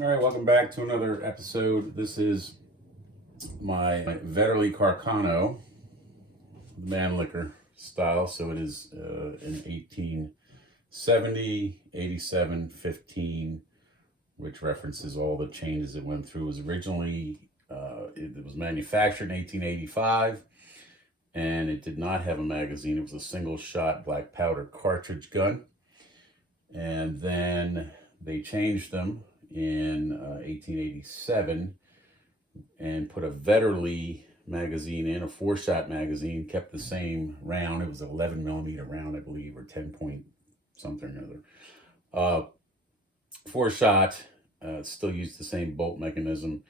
All right, welcome back to another episode. This is my Vetterli Carcano man liquor style. So it is an 1870, 87, 15, which references all the changes it went through. It was originally, it was manufactured in 1885, and it did not have a magazine. It was a single shot black powder cartridge gun. And then they changed them in 1887 and put a Vetterli magazine in, a 4-shot magazine, kept the same round. It was an 11 millimeter round, I believe, or 10 point something or other. 4-shot, still used the same bolt mechanism.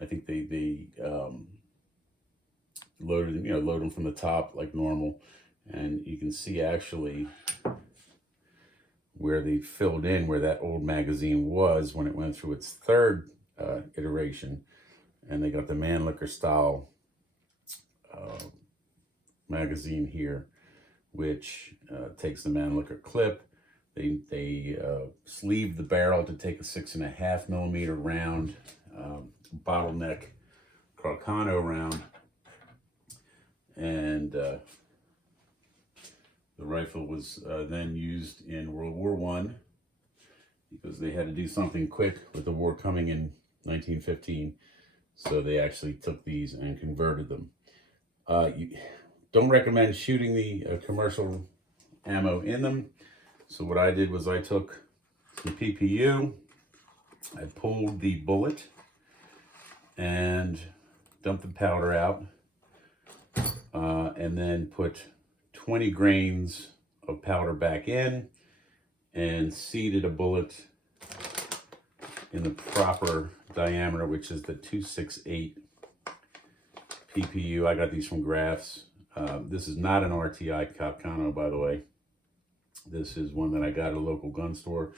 I think they load them from the top like normal. And you can see actually where they filled in where that old magazine was when it went through its third iteration, and they got the man liquor style magazine here, which takes the man liquor clip. They sleeved the barrel to take a 6.5 millimeter round bottleneck Carcano round, and the rifle was then used in World War I because they had to do something quick with the war coming in 1915. So they actually took these and converted them. You don't recommend shooting the commercial ammo in them. So what I did was I took the PPU, I pulled the bullet and dumped the powder out, and then put 20 grains of powder back in and seeded a bullet in the proper diameter, which is the 268 PPU. I got these from Graphs. This is not an RTI Carcano, by the way. This is one that I got at a local gun store.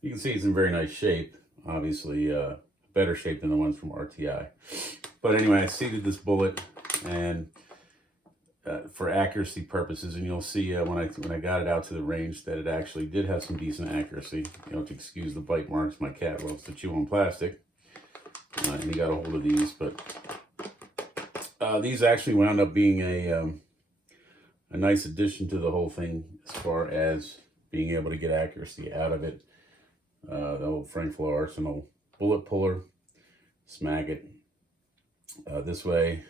You can see it's in very nice shape, obviously better shape than the ones from RTI. But anyway, I seeded this bullet and for accuracy purposes, and you'll see when I got it out to the range that it actually did have some decent accuracy. You know, to excuse the bite marks, my cat loves to chew on plastic, and he got a hold of these. But these actually wound up being a nice addition to the whole thing as far as being able to get accuracy out of it. The old Frank Flo Arsenal bullet puller, smack it this way,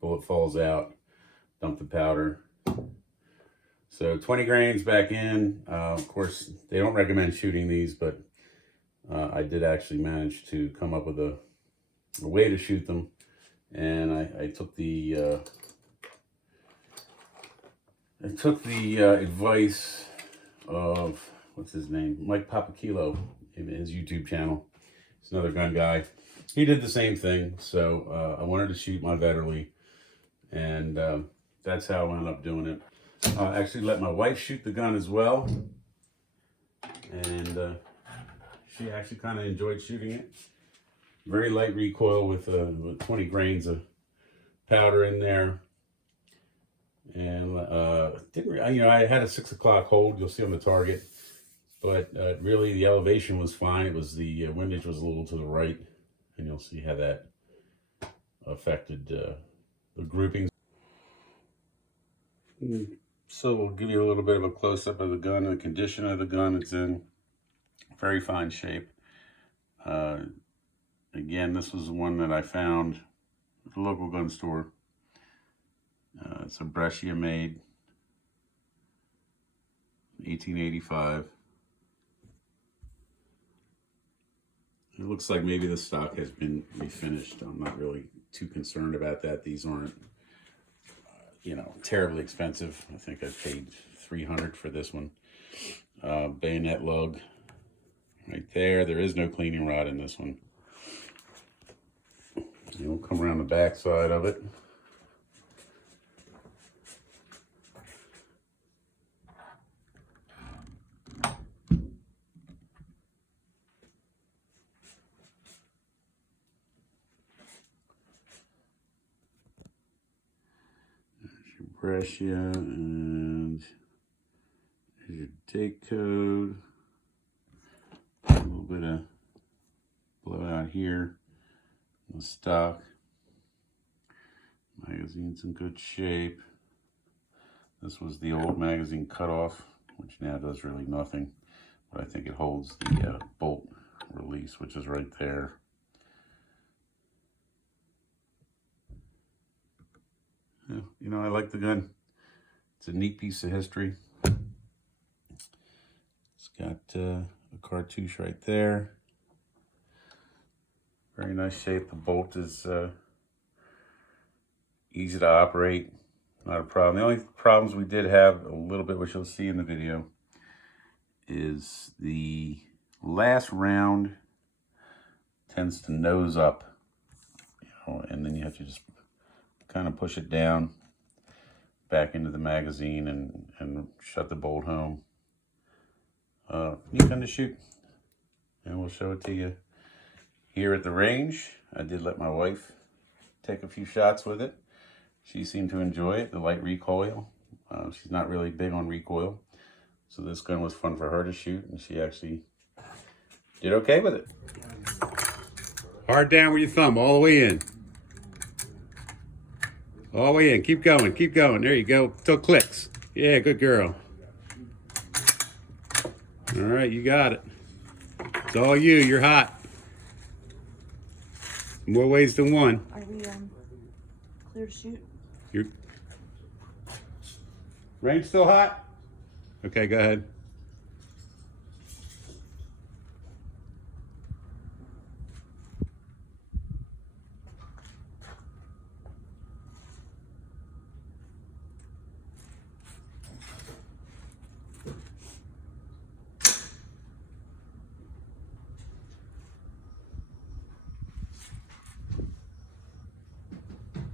bullet falls out. Dump the powder. So 20 grains back in. Of course, they don't recommend shooting these, but I did actually manage to come up with a way to shoot them. And I took the advice of, what's his name? Mike Papakilo, in his YouTube channel. He's another gun guy. He did the same thing. So I wanted to shoot my Vetterli, and that's how I wound up doing it. I actually let my wife shoot the gun as well, and she actually kind of enjoyed shooting it. Very light recoil with 20 grains of powder in there, and I had a 6 o'clock hold. You'll see on the target, but really the elevation was fine. It was the windage was a little to the right, and you'll see how that affected the groupings. So we'll give you a little bit of a close-up of the gun and the condition of the gun. It's in very fine shape. Again, this was one that I found at the local gun store. It's a Brescia made, 1885. It looks like maybe the stock has been refinished. I'm not really too concerned about that. These aren't terribly expensive. I think I paid $300 for this one. Bayonet lug right there. There is no cleaning rod in this one. We'll come around the back side of it. Brescia, and there's your date code, a little bit of here. The stock. Magazine's in good shape. This was the old magazine cutoff, which now does really nothing. But I think it holds the bolt release, which is right there. Yeah, you know, I like the gun. It's a neat piece of history. It's got a cartouche right there. Very nice shape. The bolt is easy to operate. Not a problem. The only problems we did have a little bit, which you'll see in the video, is the last round tends to nose up, you know, and then you have to just kind of push it down back into the magazine and shut the bolt home. Neat gun to shoot, and we'll show it to you here at the range. I did let my wife take a few shots with it. She seemed to enjoy it, the light recoil. She's not really big on recoil, so this gun was fun for her to shoot, and she actually did okay with it. Hard down with your thumb, all the way in. All the way in. Keep going, keep going. There you go, till it clicks. Yeah, good girl. All right, you got it. It's all you, you're hot. More ways than one. Are we clear to shoot? Your range still hot? Okay, go ahead.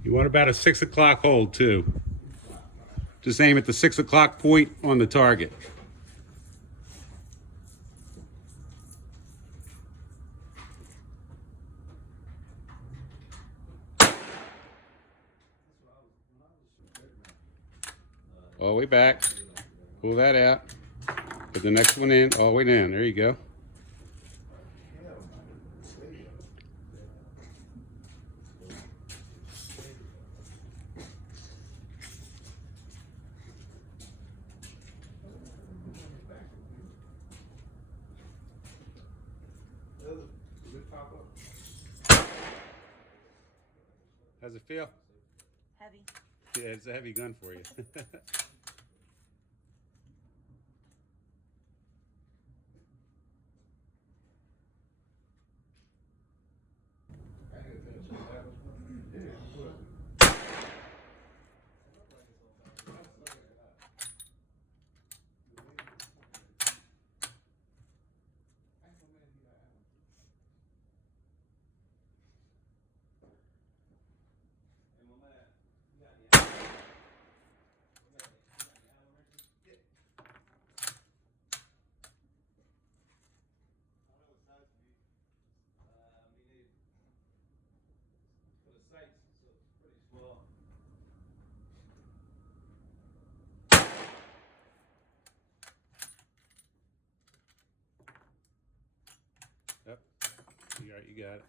You want about a 6 o'clock hold too. Just aim at the 6 o'clock point on the target. All the way back. Pull that out. Put the next one in, all the way down. There you go. How's it feel? Heavy. Yeah, it's a heavy gun for you. Yep. You got it.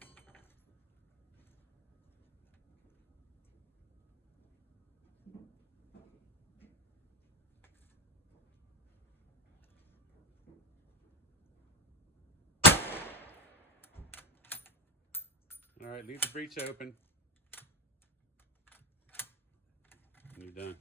All right, leave the breech open. And you're done.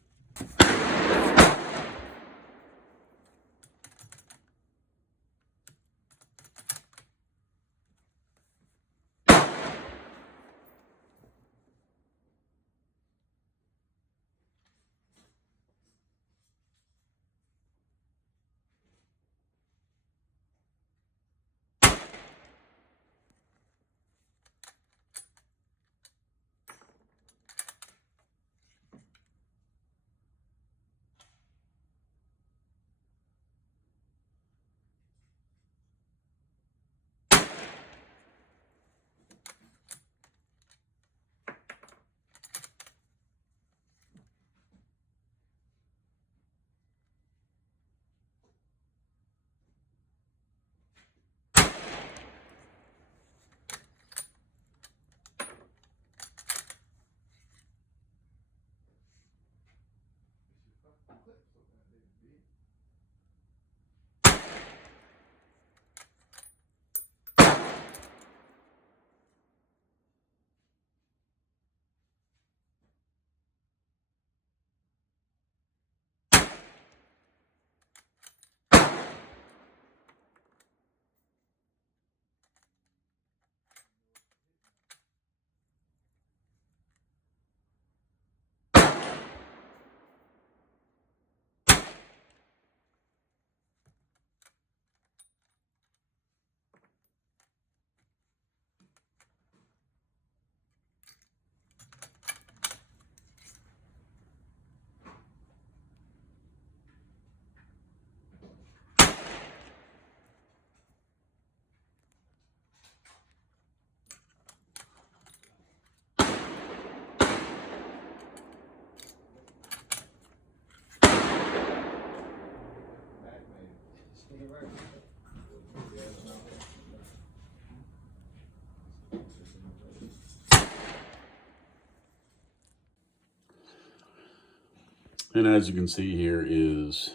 And as you can see, here is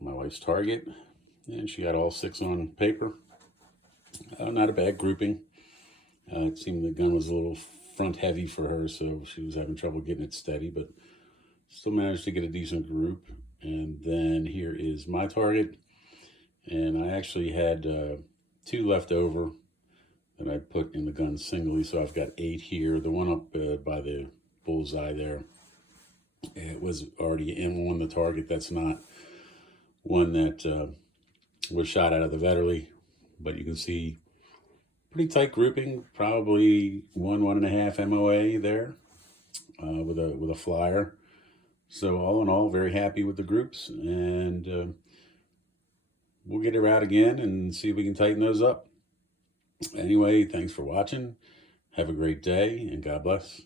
my wife's target, and she got all 6 on paper. Not a bad grouping. It seemed the gun was a little front heavy for her, so she was having trouble getting it steady, but still managed to get a decent group. And then here is my target, and I actually had 2 left over that I put in the gun singly, so I've got 8 here. The one up by the bullseye there, it was already in one, the target. That's not one that was shot out of the Vetterli, but you can see pretty tight grouping, probably 1.5 MOA there with a flyer. So all in all, very happy with the groups, and we'll get her out again and see if we can tighten those up. Anyway, thanks for watching. Have a great day, and God bless.